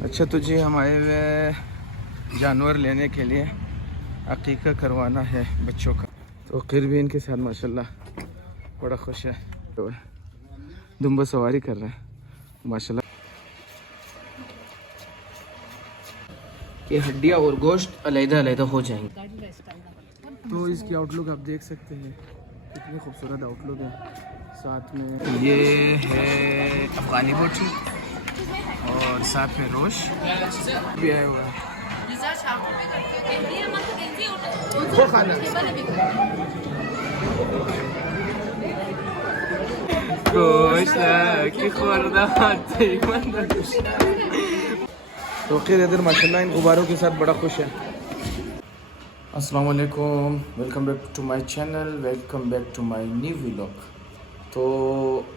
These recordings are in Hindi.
अच्छा तो जी हम आए हुए जानवर लेने के लिए, अकीका करवाना है बच्चों का। तो फिर भी इनके साथ माशाल्लाह बड़ा खुश है, तो दुम्बा सवारी कर रहे हैं माशाल्लाह। ये हड्डियाँ और गोश्त अलग-अलग हो जाएंगे। तो इसकी आउटलुक आप देख सकते हैं, कितनी खूबसूरत आउटलुक है। साथ में ये है अफगानी बोटी और साथ में रोश भी आया हुआ है। तो खैर इधर माशाल्लाह इन गुब्बारों के साथ बड़ा खुश है। अस्सलाम वालेकुम, welcome back to my channel, welcome back to my new vlog. तो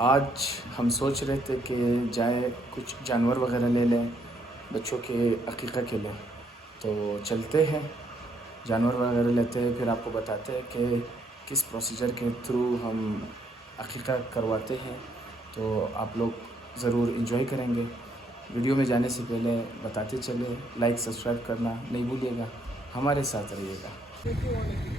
आज हम सोच रहे थे कि जाए कुछ जानवर वगैरह ले लें बच्चों के अकीक़ा के लिए। तो चलते हैं जानवर वगैरह लेते हैं, फिर आपको बताते हैं कि किस प्रोसीजर के थ्रू हम अकीक़ा करवाते हैं। तो आप लोग ज़रूर इंजॉय करेंगे। वीडियो में जाने से पहले बताते चले, लाइक सब्सक्राइब करना नहीं भूलिएगा, हमारे साथ रहिएगा।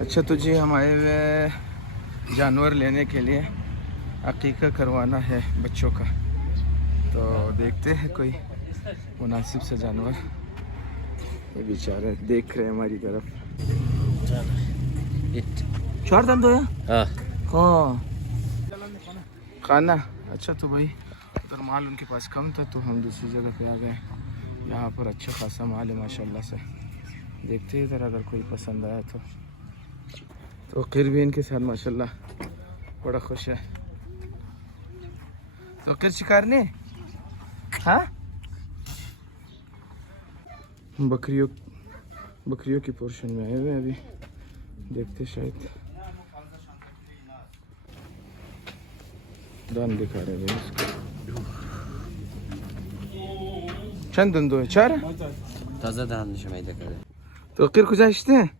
अच्छा तो जी हम आए हुए जानवर लेने के लिए, अकीक़ा करवाना है बच्चों का। तो देखते हैं कोई मुनासिब सा जानवर। ये बेचारे देख रहे हैं हमारी तरफ। चार दंद हो या हाँ खाना। अच्छा तो भाई उधर माल उनके पास कम था तो हम दूसरी जगह पे आ गए। यहाँ पर अच्छा खासा माल है माशाल्लाह से। देखते हैं इधर अगर कोई पसंद आया तो फिर भी इनके साथ माशाल्लाह बड़ा खुश है। तो फिर शिकार ने हाँ बकरियों की पोर्शन में आए हुए हैं अभी, देखते शायद दान दिखा रहे हैं इसको। चंद दंदो है चार ताज़ा दान नशमाई दिखा रहे। तो फिर गुजारिशते हैं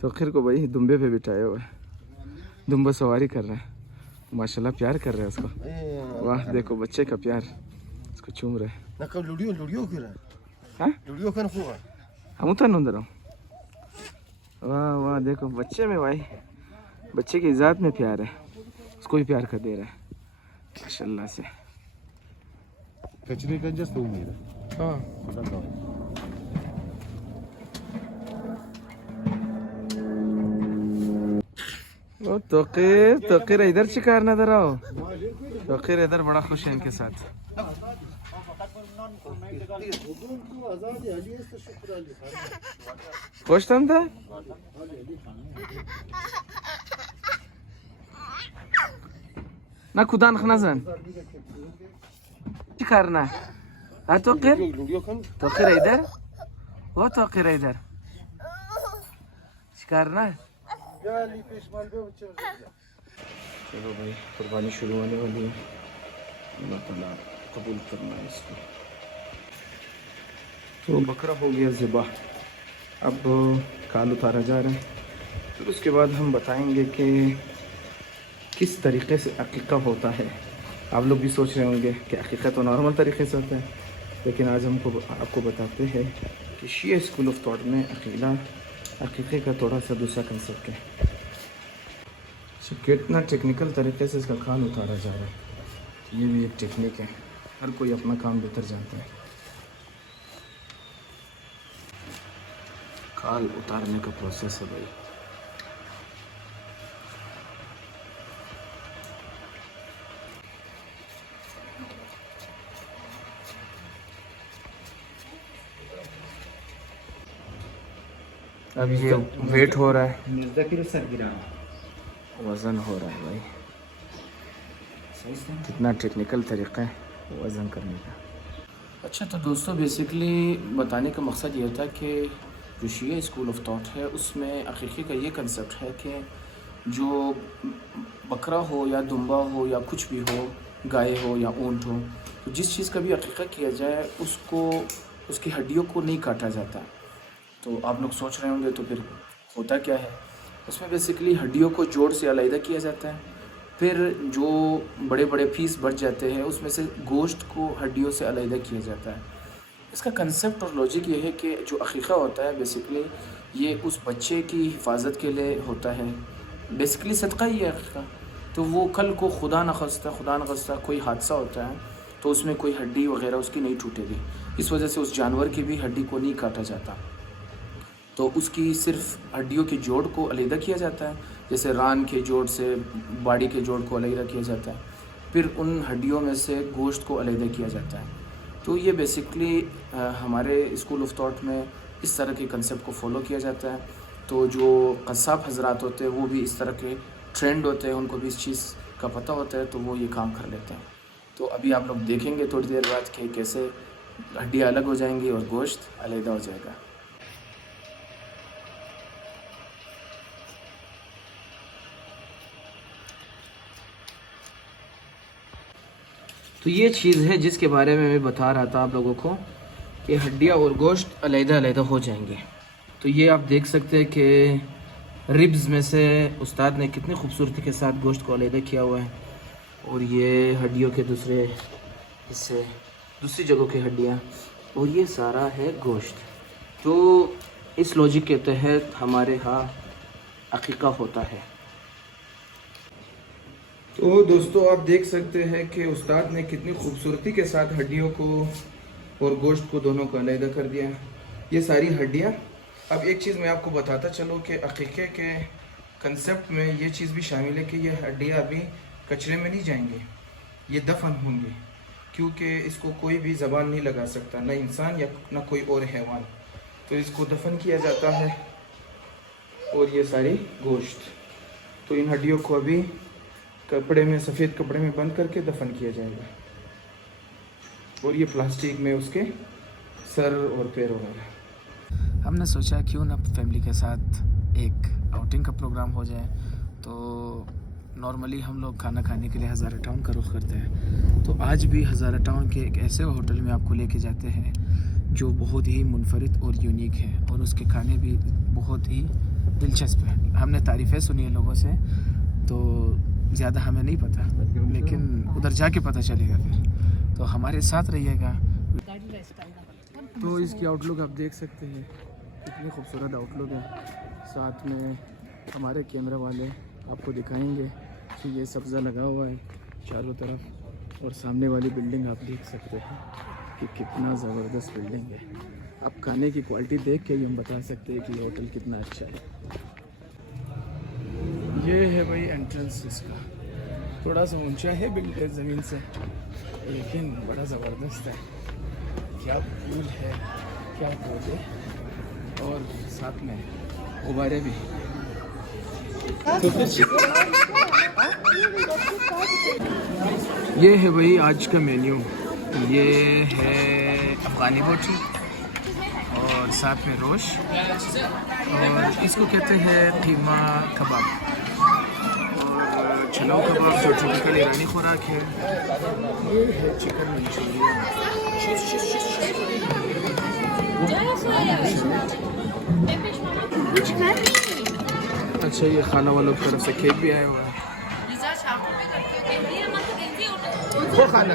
तो फिर को भाई दुम्बे पे बिठाया हुआ है, दुम्बा सवारी कर रहे हैं माशाल्लाह, प्यार कर रहे हैं उसको। वाह देखो बच्चे का प्यार, उसको चूम रहे हैं। हम तो अंदर हूँ। वाह वाह देखो बच्चे में भाई, बच्चे की ज़ात में प्यार है, उसको भी प्यार कर दे रहा है माशाल्लाह से। हाँ वो तोकीर इधर शिकार नजर आओ। तोकीर इधर बड़ा खुश है इनके साथ। खुश था ना खुदा नजन करना है। तोकीर इधर, वो तोकीर इधर शिकार ना। चलो भाई कुर्बानी शुरू होने वाली है, अल्लाह ताला कबूल करना है इसको। तो बकरा हो गया ज़िबा, अब काल उतारा जा रहा है। फिर उसके बाद हम बताएंगे कि किस तरीक़े से अकीक़ा होता है। आप लोग भी सोच रहे होंगे कि अकीक़ा तो नॉर्मल तरीक़े से होता है, लेकिन आज आपको बताते हैं कि शिया स्कूल ऑफ थॉट में अकीक़े का थोड़ा सा दूसरा कंसेप्ट है। कितना टेक्निकल तरीके से इसका खाल उतारा जा रहा है, ये भी एक टेक्निक है, हर कोई अपना काम बेहतर जानता है। खाल उतारने का प्रोसेस है भाई। अब ये वेट हो रहा है, वज़न हो रहा है भाई। कितना टेक्निकल तरीक़ा है वज़न करने का। अच्छा तो दोस्तों बेसिकली बताने का मकसद ये था कि जो शिया स्कूल ऑफ थॉट है उसमें अकीक़े का ये कंसेप्ट है कि जो बकरा हो या दुम्बा हो या कुछ भी हो, गाय हो या ऊँट हो, तो जिस चीज़ का भी अकीक़ा किया जाए उसको उसकी हड्डियों को नहीं काटा जाता। तो आप लोग सोच रहे होंगे तो फिर होता क्या है, उसमें बेसिकली हड्डियों को जोड़ से अलग किया जाता है। फिर जो बड़े बड़े पीस बच जाते हैं उसमें से गोश्त को हड्डियों से अलग किया जाता है। इसका कंसेप्ट और लॉजिक ये है कि जो अकीक़ा होता है बेसिकली ये उस बच्चे की हिफाजत के लिए होता है, बेसिकली सदका ही है अकीक़ा। तो वो कल को खुदा न खास्ता कोई हादसा होता है तो उसमें कोई हड्डी वगैरह उसकी नहीं टूटेगी, इस वजह से उस जानवर की भी हड्डी को नहीं काटा जाता। तो उसकी सिर्फ हड्डियों के जोड़ को अलहदा किया जाता है, जैसे रान के जोड़ से बाड़ी के जोड़ को अलहदा किया जाता है, फिर उन हड्डियों में से गोश्त को अलहदा किया जाता है। तो ये बेसिकली हमारे स्कूल ऑफ थॉट में इस तरह के कंसेप्ट को फॉलो किया जाता है। तो जो कसाब हजरात होते हैं वो भी इस तरह के ट्रेंड होते हैं, उनको भी इस चीज़ का पता होता है, तो वो ये काम कर लेते हैं। तो अभी आप लोग देखेंगे थोड़ी देर बाद कि कैसे हड्डियाँ अलग हो जाएंगी और गोश्त अलहदा हो जाएगा। तो ये चीज़ है जिसके बारे में मैं बता रहा था आप लोगों को कि हड्डियाँ और गोश्त अलहदा हो जाएंगे। तो ये आप देख सकते हैं कि रिब्स में से उस्ताद ने कितनी खूबसूरती के साथ गोश्त को अलहदा किया हुआ है, और ये हड्डियों के दूसरे हिस्से, दूसरी जगहों की हड्डियाँ, और ये सारा है गोश्त। तो इस लॉजिक के तहत हमारे यहाँ अकीक़ा होता है। तो दोस्तों आप देख सकते हैं कि उस्ताद ने कितनी खूबसूरती के साथ हड्डियों को और गोश्त को दोनों को अलहदा कर दिया। ये सारी हड्डियाँ। अब एक चीज़ मैं आपको बताता चलूँ कि अक़ीक़े के कंसेप्ट में ये चीज़ भी शामिल है कि ये हड्डियाँ अभी कचरे में नहीं जाएंगी, ये दफन होंगी, क्योंकि इसको कोई भी ज़बान नहीं लगा सकता, ना इंसान या ना कोई और हैवान। तो इसको दफन किया जाता है। और ये सारी गोश्त, तो इन हड्डियों को अभी कपड़े में, सफ़ेद कपड़े में बंद करके दफन किया जाएगा, और ये प्लास्टिक में उसके सर और पैर वगैरह। हमने सोचा क्यों ना फैमिली के साथ एक आउटिंग का प्रोग्राम हो जाए। तो नॉर्मली हम लोग खाना खाने के लिए हज़ारा टाउन का रुख करते हैं, तो आज भी हज़ारा टाउन के एक ऐसे होटल में आपको लेके जाते हैं जो बहुत ही मुनफरिद और यूनिक है, और उसके खाने भी बहुत ही दिलचस्प है। हमने तारीफ़ें सुनी है लोगों से, तो ज़्यादा हमें नहीं पता, लेकिन उधर जाके पता चलेगा। फिर तो हमारे साथ रहिएगा। तो इसकी आउटलुक आप देख सकते हैं, कितनी खूबसूरत आउटलुक है। साथ में हमारे कैमरा वाले आपको दिखाएंगे कि ये सब्ज़ा लगा हुआ है चारों तरफ, और सामने वाली बिल्डिंग आप देख सकते हैं कि कितना ज़बरदस्त बिल्डिंग है। आप खाने की क्वालिटी देख के ही हम बता सकते हैं कि ये होटल कितना अच्छा है। ये है भाई एंट्रेंस इसका, थोड़ा सा ऊंचा है बिल्डिंग ज़मीन से, लेकिन बड़ा ज़बरदस्त है। क्या फूल है, क्या पौधे, और साथ में गुब्बारे भी। तो ये है भाई आज का मेन्यू। ये है अफ़गानी बोटी और साथ में रोश, और इसको कहते हैं कीमा कबाब और चलाव कबाब, जो टिपिकल ईरानी खुराक है। ये है चिकन मंचूरियन। अच्छा, ये खाना वालों की तरफ से केक भी आया हुआ है। वो खाना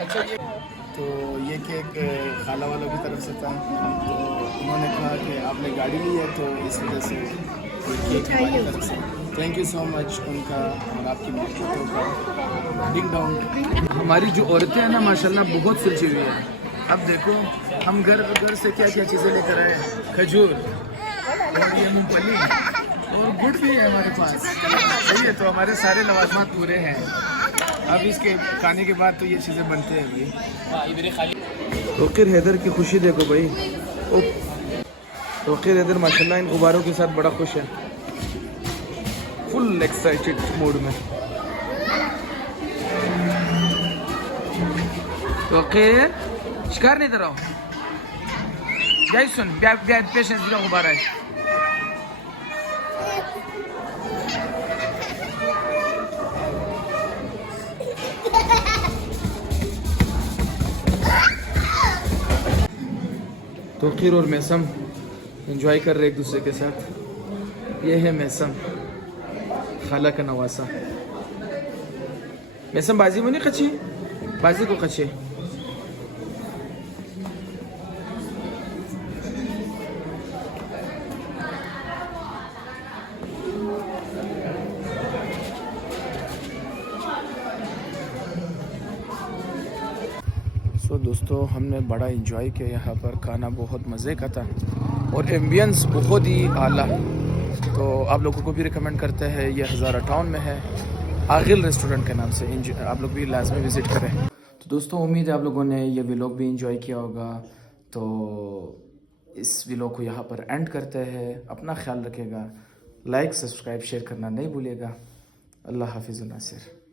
अच्छा, तो ये केक खाना वालों की तरफ से था, तो उन्होंने कहा कि आपने गाड़ी ली है, तो इस वजह से केक हमारी तरफ से थैंक यू सो मच उनका और आपकी मोहब्बतों का। Ding dong. हमारी जो औरतें हैं ना माशाल्लाह बहुत सुलझी हुई है। अब देखो हम घर से क्या क्या चीज़ें लेकर आए, खजूर और ये मूंगफली और गुड़ भी है हमारे पास। सही है, तो हमारे सारे लवाजमात पूरे हैं। अब इसके खाने के बाद तो ये चीज़ें बनते हैं भाई। तोक़िर हैदर की खुशी देखो भाई। तोक़िर हैदर माशाल्लाह इन गुब्बारों के साथ बड़ा खुश है, फुल एक्साइटेड मूड में। तोक़िर शिकार नहीं दराओ जैसन ब्याह पेशेंस दिला गुब्बारा है। तोक़ीर और मैसम एंजॉय कर रहे एक दूसरे के साथ। ये है मैसम, खाला का नवासा। मैसम बाजी मुनी कच्ची, बाजी को कच्चे। तो दोस्तों हमने बड़ा इंजॉय किया यहाँ पर, खाना बहुत मज़े का था और एम्बियंस बहुत ही आला। तो आप लोगों को भी रिकमेंड करते हैं, ये हज़ारा टाउन में है, आगिल रेस्टोरेंट के नाम से। आप लोग भी लाजमी विज़िट करें। तो दोस्तों उम्मीद है आप लोगों ने ये व्लॉग भी इंजॉय किया होगा। तो इस व्लॉग को यहाँ पर एंड करते हैं। अपना ख्याल रखिएगा, लाइक सब्सक्राइब शेयर करना नहीं भूलिएगा। अल्लाह हाफिज़ नासिर।